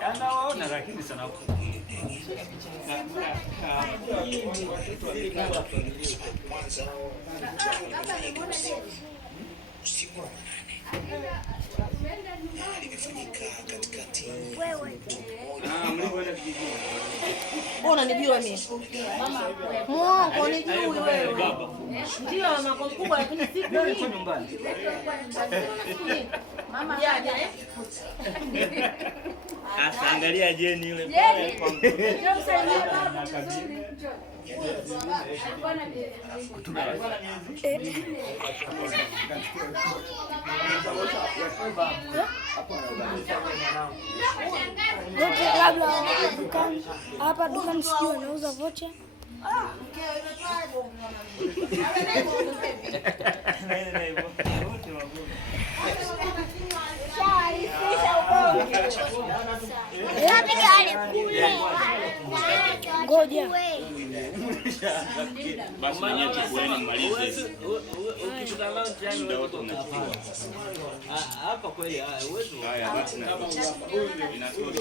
anaona lakini sana unanijua mimi Mungu unijui wewe. Ndio mama mkubwa lakini si nyumbani. Mama jaja Asa angalia Jeni yule pale kwa ndio msalimia baba vizuri. Hapa dukani sijui anauza vocha. Ngoja. Basi mwenyewe chukueni mmalize. Ukikutana nao njiani wewe unachukua. Hapa kweli uwezo. Haya basi na. Inatosha.